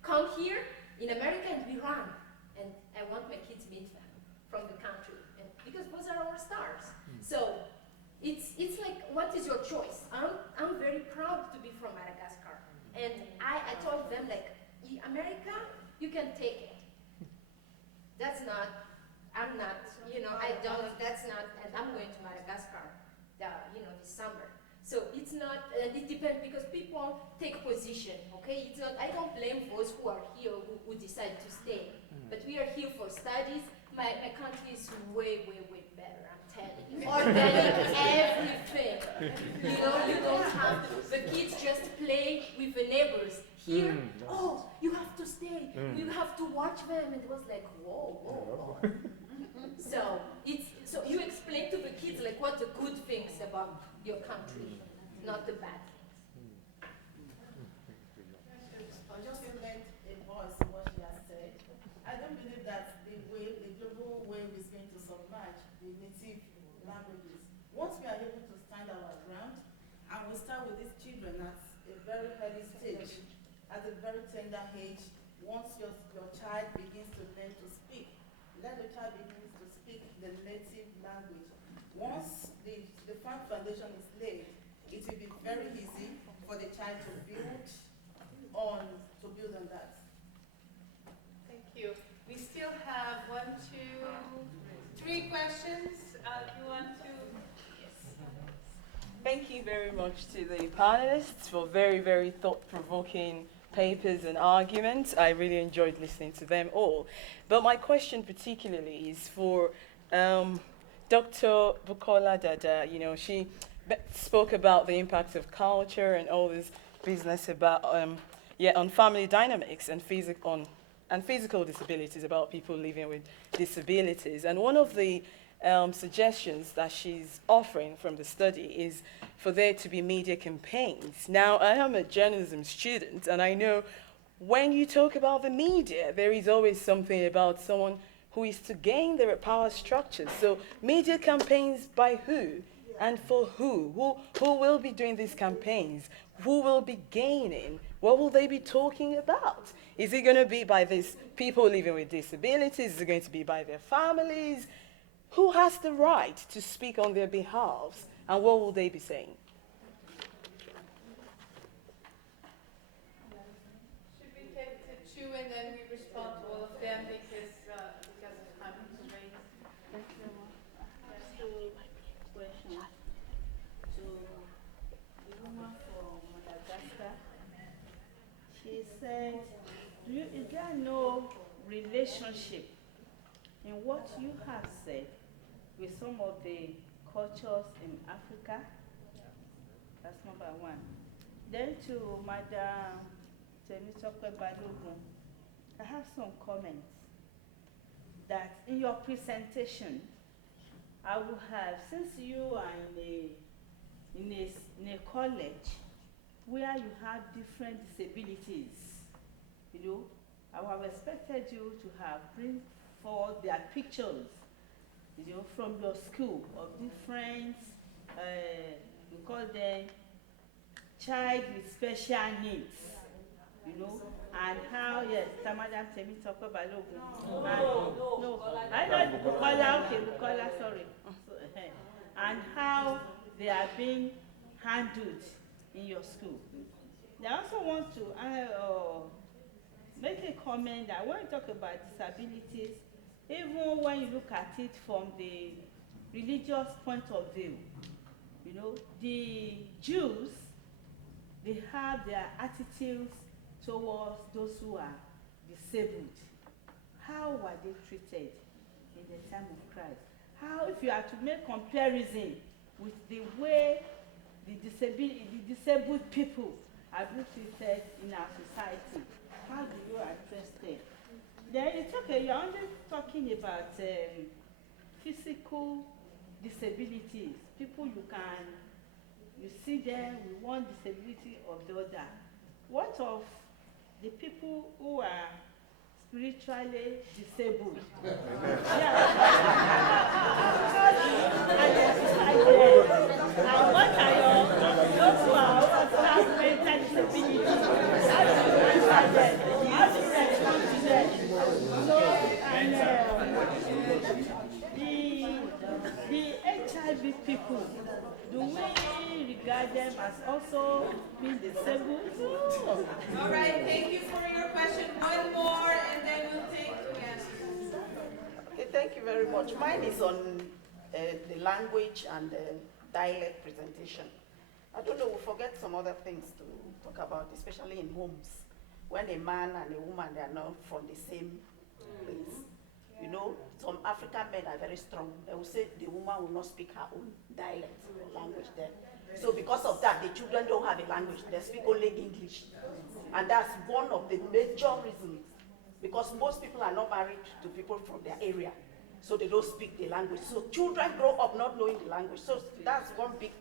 come here in America, and we run. And I want my kids to meet them from the country, and because those are our stars. So it's like, what is your choice? I'm very proud to be from Madagascar. And I told them, like, America, you can take it. That's not, I'm not, I don't, that's not, and I'm going to Madagascar, this summer. So it's not, and it depends, because people take position, okay? It's not, I don't blame those who are here who decide to stay. But we are here for studies. My country is way, way, way better, I'm telling you. Organic, everything. You don't have, the kids just play with the neighbors. Here, you have to stay, you have to watch them, and it was like, whoa. So you explain to the kids like what the good things about your country, not the bad things. I'll just lend a voice to what she has said. I don't believe that the global wave is going to submerge the native languages. Once we are able to stand our ground, and we start with these children at a very early stage, at a very tender age, once your child begins to learn to speak, let the child begin to speak the native language. Once the firm foundation is laid, it will be very easy for the child to build on that. Thank you. We still have 1, 2, 3 questions. You want to? Yes. Thank you very much to the panelists for very, very thought-provoking papers and arguments. I really enjoyed listening to them all. But my question particularly is for Dr. Bukola Dada. She spoke about the impact of culture and all this business about on family dynamics and physical disabilities, about people living with disabilities. And one of the suggestions that she's offering from the study is for there to be media campaigns. Now, I am a journalism student, and I know when you talk about the media, there is always something about someone who is to gain their power structures. So media campaigns by who and for who? Who will be doing these campaigns? Who will be gaining? What will they be talking about? Is it going to be by these people living with disabilities? Is it going to be by their families? Who has the right to speak on their behalf, and what will they be saying? Should we take the two and then we respond to all of them because of time constraints? Two questions to the woman from Madagascar. She said, is there no relationship in what you have said with some of the cultures in Africa? That's number one. Then to Madam Temitope Balogun, I have some comments that in your presentation, I will have, since you are in a college where you have different disabilities, you know, I would have expected you to have bring forward their pictures, you know, from your school of different, we call them child with special needs, you know, and how, yes, Madam Temitope Balogun. No, I know Bukola, okay, Bukola, sorry. And how they are being handled in your school. I also want to make a comment that when you talk about disabilities, even when you look at it from the religious point of view, you know, the Jews, they have their attitudes towards those who are disabled. How were they treated in the time of Christ? How, if you are to make comparison with the way the disabled people are being treated in our society, how do you address them? Then it's okay, you're only talking about physical disabilities. People you see them with one disability or the other. What of the people who are spiritually disabled? Yeah. How do you identify them? And what are those who also have mental disabilities? How do you answer them? How do you respond to them? So, and the HIV people, do we regard them as also being disabled? All right, thank you for your question. One more, and then we'll take two answers. Okay, thank you very much. Mine is on the language and dialect presentation. I don't know, we forget some other things to talk about, especially in homes. When a man and a woman, they are not from the same place. You know, some African men are very strong. They will say the woman will not speak her own dialect or language there. So because of that, the children don't have a language. They speak only English. And that's one of the major reasons. Because most people are not married to people from their area. So they don't speak the language. So children grow up not knowing the language. So that's one big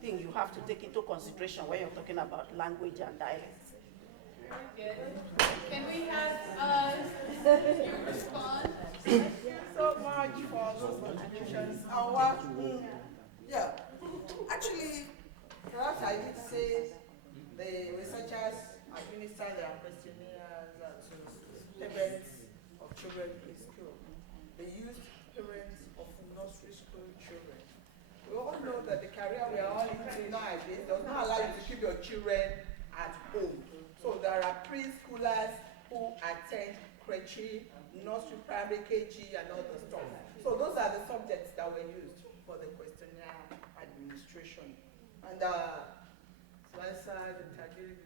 thing you have to take into consideration when you're talking about language and dialect. Good. Can we have you respond? Thank you so much for those contributions. Yeah, actually, perhaps I did say the researchers administer their questionnaires to parents of children in school. They used parents of nursery school children. We all know that the career we are all into nowadays does not allow you to keep your children at home. So there are preschoolers who attend crèche, nursery, primary, KG, and all the stuff. So those are the subjects that were used for the questionnaire administration. And so I said, you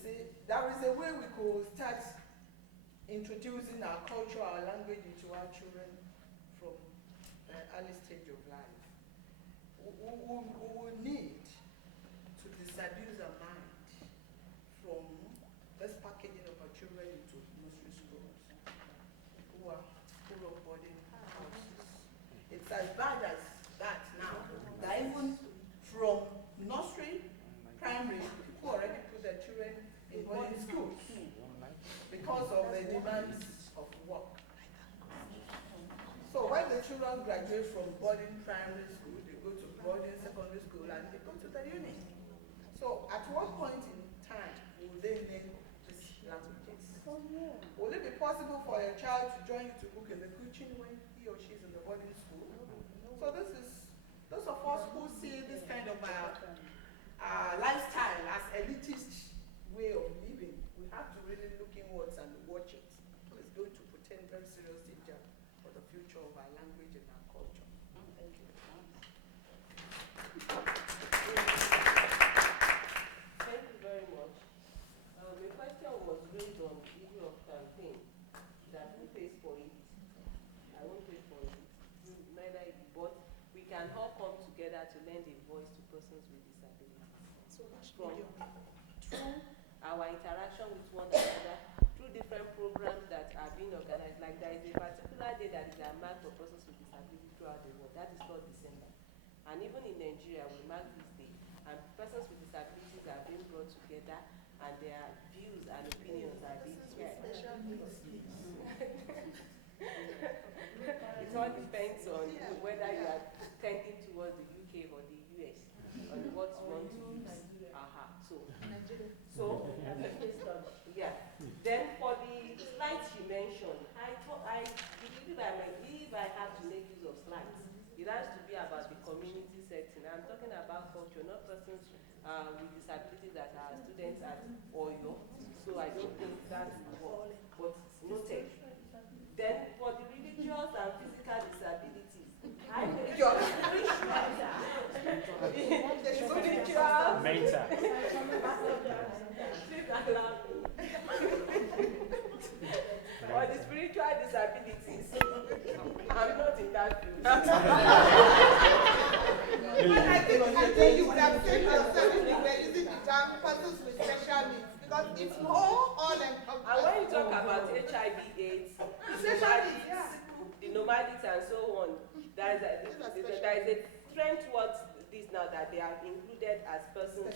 see, there is a way we could start introducing our culture, our language into our children from an early stage of life. We need to disabuse our mind from this packaging of our children into nursery schools who are full of boarding houses. It's as bad as that now. That even from nursery, primary, people already put their children in boarding schools because of the demands of work. So when the children graduate from boarding primary school, they go to boarding secondary school and they go to the uni. So at what point in time will they learn this language? Will it be possible for a child to join you to cook in the kitchen when he or she is in the boarding school? So this is, those of us who see this kind of lifestyle as elitist way of living, we have to really look inwards and watch it. It's going to portend very serious danger for the future of our language and our culture. Thank you. Thank you very much. The question was raised on the issue of campaign, that who pays for it? I won't pay for it, neither you, but we can all come together to lend a voice to persons with disabilities. So which From, medium? through our interaction with one another, through different programs that are being organized, like there is a particular day that is a mark for persons with disabilities throughout the world, that is called December. And even in Nigeria, we mark this day, and persons with disabilities are being brought together, and their views and opinions are being shared. It all depends on whether you are tending towards the UK or the US, on what you want to use. So, yeah. Then for the slides you mentioned, if I have to make use of slides, it has to be about the community setting. I'm talking about culture, not persons with disabilities that are students at OYO. So I don't think that will work, but noted. Then for the religious and physical disabilities, I think your spiritual mental. Please allow me. For the spiritual disabilities, I'm not in that field. But I think you would have said yourself if you were using the term persons with special needs, because it's more all-encompassing. And when you talk about HIV/AIDS, the nomadics and so on, there is a trend towards this now that they are included as persons with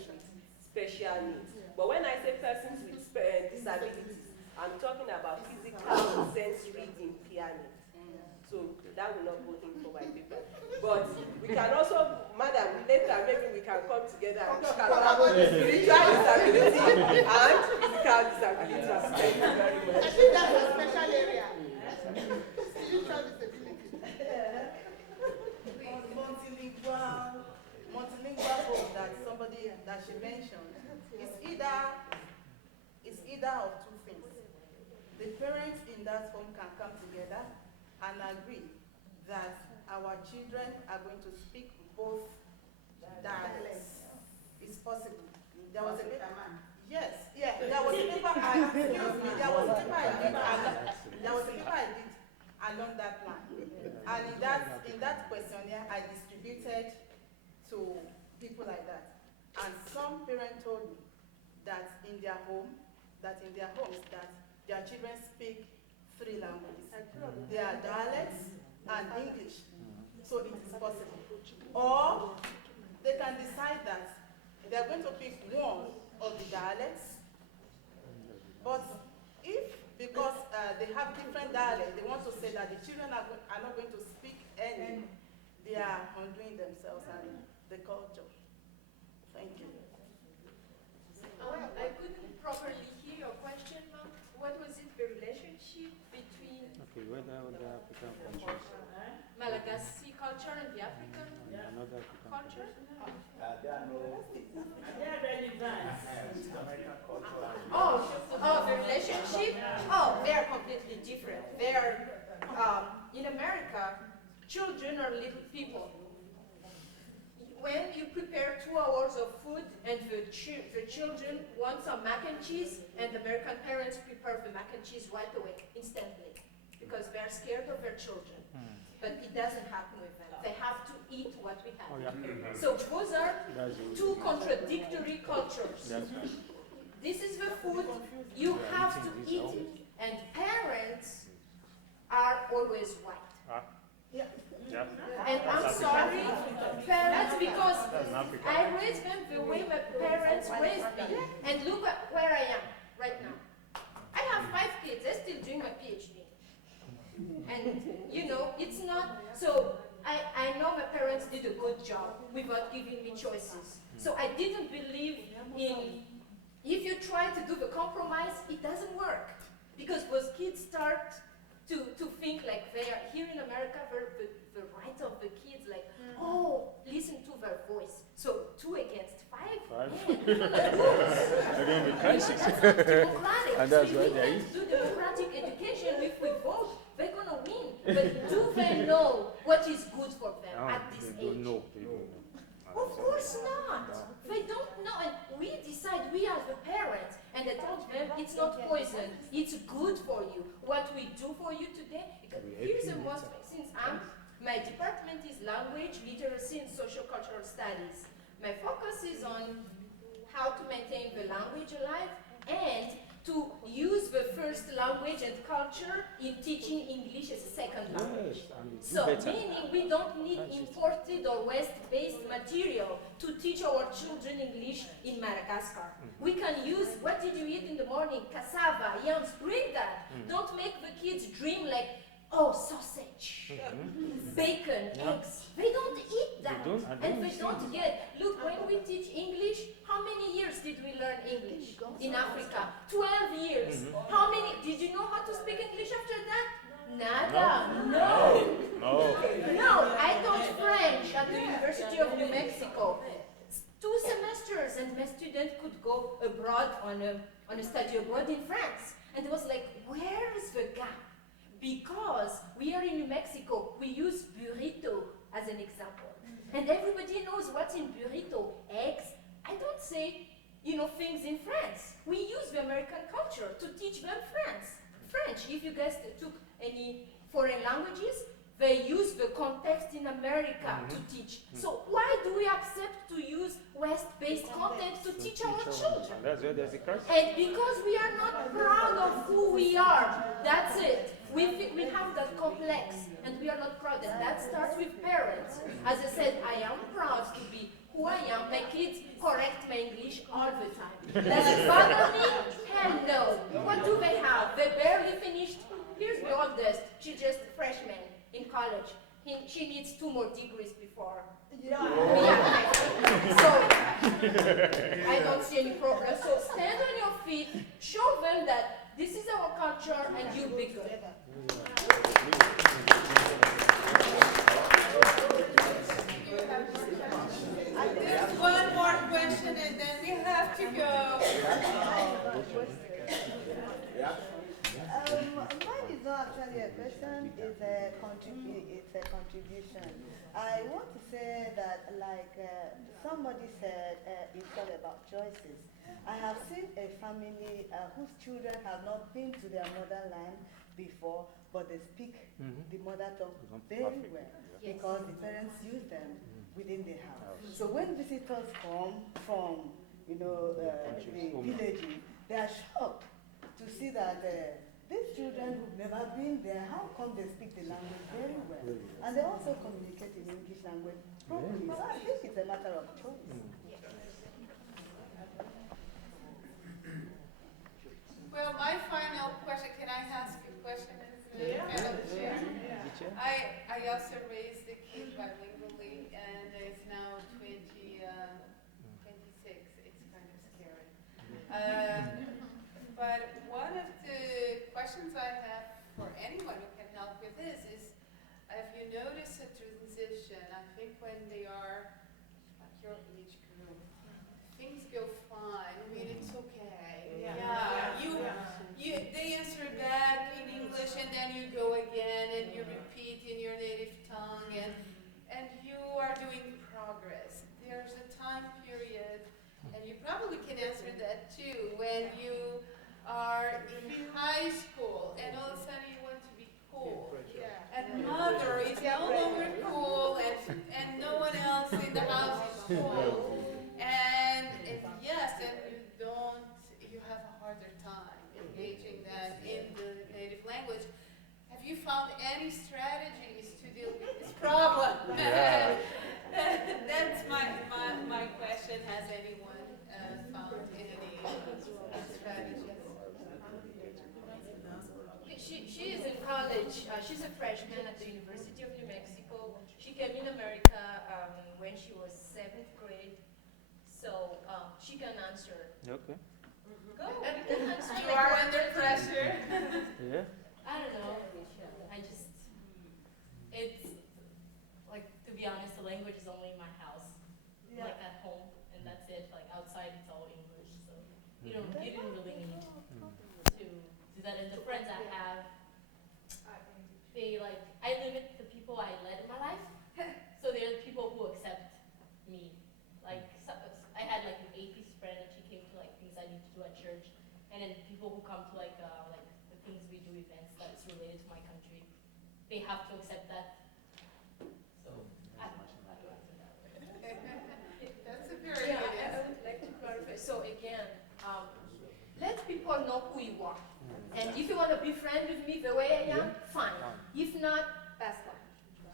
special needs. But when I say persons with disabilities, I'm talking about physical sensory impairment. So that will not go in for my paper. But we can also, madam, later maybe we can come together and talk about spiritual disability and physical disability. Thank you very much. I think that's a special area. Spiritual disability. Multilingual home that she mentioned is either of two things. The parents in that home can come together and agree that our children are going to speak both dialects. It's possible. There was a paper. Yes, yeah. There was a paper. There was a paper I did along that line, and in that questionnaire I distributed to people like that, and some parents told me that in their homes that their children speak 3 languages. There are dialects and English, so it is possible. Or they can decide that they are going to pick one of the dialects, but if, because they have different dialects, they want to say that the children are not going to speak any, they are undoing themselves and the culture. Thank you. I couldn't properly hear your question, ma'am. What was it, the relationship between Whether the African countries, Malagasy culture and the African another African culture? There are no American culture. The relationship? They're completely different. They're, in America, children are little people. When you prepare 2 hours of food and the children want some mac and cheese, and the American parents prepare the mac and cheese right away, instantly, because they're scared of their children. But it doesn't happen with them. They have to eat what we have. So those are 2 contradictory cultures. This is the food, you have to eat it. And parents are always right. Yeah. And I'm sorry, parents, because I raised them the way my parents raised me. And look at where I am right now. I have 5 kids, they're still doing my PhD. And, it's not, so I know my parents did a good job without giving me choices. So I didn't believe in, if you try to do the compromise, it doesn't work. Because those kids start to think like they are here in America, the right of the kids, like, oh, listen to their voice. So 2 against 5? They're going to be crisis. Democratic. And that's so why if we there can't is. do democratic education, if we vote, they're going to win. But do they know what is good for them at this They age? don't know. They don't know. Of course not. They don't know, and we decide, we are the parents, and I told them it's not poison, it's good for you. What we do for you today, because here's the most, since my department is language, literacy, and social-cultural studies. My focus is on how to maintain the language alive and to use the first language and culture in teaching English as a second language. So, meaning we don't need imported or West-based material to teach our children English in Madagascar. We can use, what did you eat in the morning? Cassava, yams, bring that. Don't make the kids dream like, oh, sausage, bacon, eggs. They don't eat that. And they don't get, look, when we teach English, how many years did we learn English in Africa? 12 years. How many, did you know how to speak English after that? Nada. No, I taught French at the University of New Mexico. 2 semesters, and my student could go abroad on a study abroad in France. And it was like, where is the gap? Because we are in New Mexico, we use burrito as an example. And everybody knows what's in burrito. Eggs. I don't say, things in France. We use the American culture to teach them French. If you guys took any foreign languages, they use the context in America to teach. So why do we accept to use West-based content to teach our children? That's where there's a crisis. And because we are not proud of who we are, that's it. We have that complex, and we are not proud, and that starts with parents. As I said, I am proud to be who I am. My kids correct my English all the time. Does it bother me? Hell no. What do they have? They barely finished. Here's the oldest. She's just a freshman in college. She needs 2 more degrees before. So, I don't see any problem. So stand on your feet, show them that this is our culture and you'll be good. There's one more question and then we have to go. Mine is not actually a question, it's a contribution. I want to say that, like somebody said, it's all about choices. I have seen a family whose children have not been to their motherland before, but they speak the mother tongue very well because the parents use them within the house. So when visitors come from, the villages, they are shocked to see that these children who've never been there, how come they speak the language very well? And they also communicate in English language properly. So I think it's a matter of choice. Well, my final question, can I ask a question? I also raised a kid bilingually, and it's now 26. It's kind of scary. But one of the questions I have for anyone who can help with this is, have you noticed a transition? I think when they are like your age group, things go fine. I mean, it's okay. They answer back in English, and then you go again, and you repeat in your native tongue, and you are doing progress. There's a time period, and you probably can answer that too, when you are in high school, and all of a sudden you want to be cool. And mother is no longer cool, and no one else in the house is cool. And you have a harder time engaging them in the native language. Have you found any strategies to deal with this problem? That's my question. Has anyone found any strategies? She is in college. She's a freshman at the University of New Mexico. She came in America when she was 7th grade, so she can answer. Okay. Go. You are under pressure. Yeah. I don't know. It's like, to be honest, the language is only in my house, like at home, and that's it. Like outside, it's all English, so you didn't really need to do that. And the friends I have, I limit the people I let in my life. So there are people who accept me. Like I had like an atheist friend, and she came to like things I need to do at church, and then people who come to like the things we do, events that's related to my country, they have to accept that. So I don't know. That's a very Yeah, good I answer. would like to clarify. So again, let people know who you are. And if you want to be friends with me the way I am, fine. If not, basta.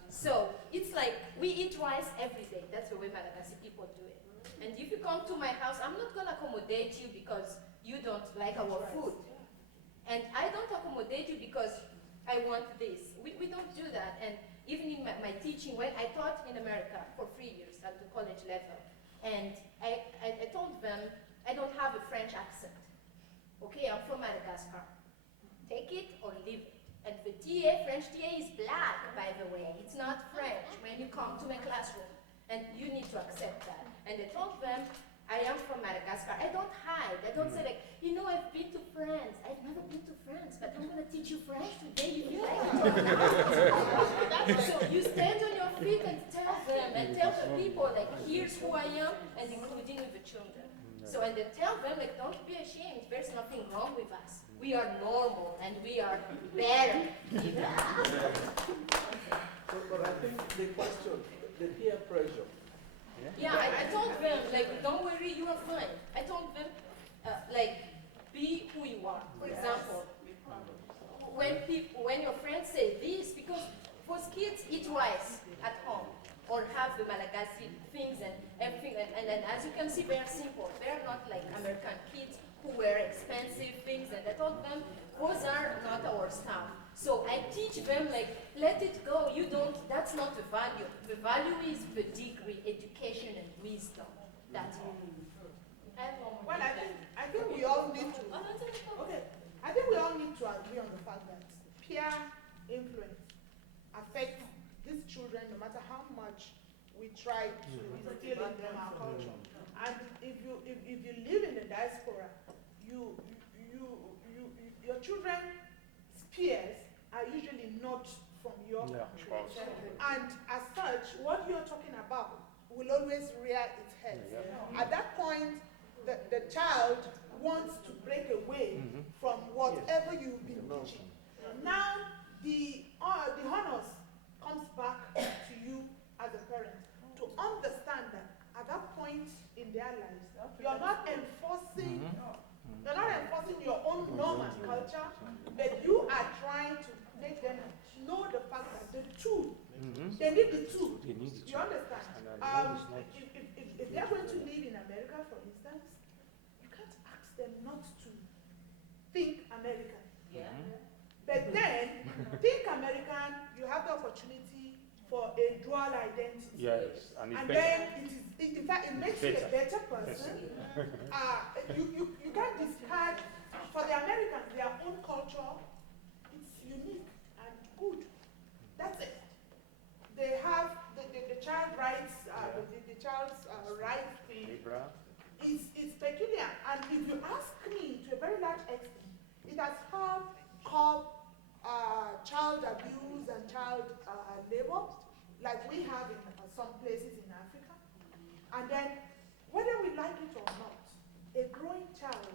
So it's like we eat rice every day. That's the way Madagascar people do it. And if you come to my house, I'm not going to accommodate you because you don't like our food. And I don't accommodate you because I want this. We don't do that. And even in my teaching, when I taught in America for 3 years at the college level, and I told them I don't have a French accent. Okay, I'm from Madagascar. Take it or leave it. And the TA, French TA is black, by the way. It's not French when you come to my classroom. And you need to accept that. And I told them, I am from Madagascar. I don't hide. I don't say like, I've been to France. I've never been to France, but I'm going to teach you French today. You like it or not? So you stand on your feet and tell them, and tell the people, like, here's who I am, and including with the children. So, and then tell them, like, don't be ashamed. There's nothing wrong with us. We are normal, and we are better. But I think the question, the peer pressure. Yeah, I told them, like, don't worry, you are fine. I told them, like, be who you are. For example, when your friends say this, because most kids eat rice at home, or have the Malagasy things and everything, and as you can see, they are simple. They are not like American kids who wear expensive things, and I told them, those are not our stuff. So I teach them, like, let it go. That's not the value. The value is the degree, education, and wisdom. That's all. Well, I think we all need to. Okay, I think we all need to agree on the fact that peer influence affects these children, no matter how much we try to instill in them our culture. And if you live in the diaspora, your children's peers are usually not from your country. And as such, what you're talking about will always rear its head. At that point, the child wants to break away from whatever you've been teaching. Now, the honors comes back to you as a parent to understand that at that point in their lives, you're not enforcing your own norm and culture, but you are trying to make them know the fact that the two, they need the two. You understand? If they're going to live in America, for instance, you can't ask them not to think American. But then, think American, you have the opportunity for a dual identity. Yes, and then in fact, it makes you a better person. You can't discard, for the Americans, their own culture, it's unique and good. That's it. They have the child rights, the child's rights thing. It's peculiar. And if you ask me, to a very large extent, it has helped curb child abuse and child labor, like we have in some places in Africa. And then, whether we like it or not, a growing child,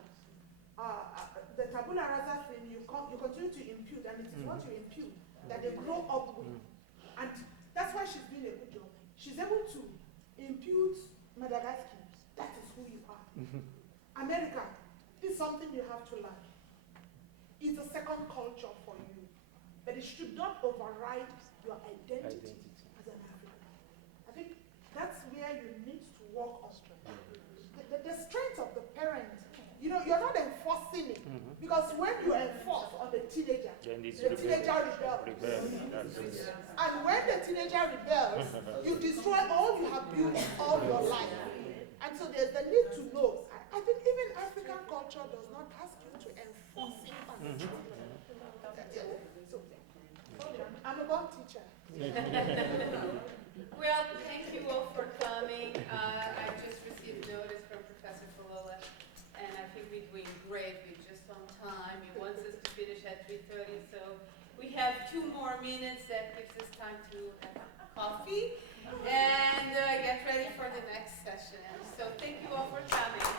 the tabula rasa thing, you continue to impute, and it is what you impute that they grow up with. And that's why she's doing a good job. She's able to impute Madagascar. That is who you are. America is something you have to learn. It's a second culture for you. But it should not override your identity as an African. I think that's where you need to work on strength. The strength of the parent, you're not enforcing it. Because when you enforce on the teenager rebels. And when the teenager rebels, you destroy all you have built all your life. And so there's the need to know, I think even African culture does not ask you to enforce it on the children. So, I'm a born teacher. Well, thank you all for coming. I just received notice from Professor Falola, and I think we're doing great. We're just on time. He wants us to finish at 3:30, so we have 2 more minutes. That gives us time to have coffee and get ready for the next session. So thank you all for coming.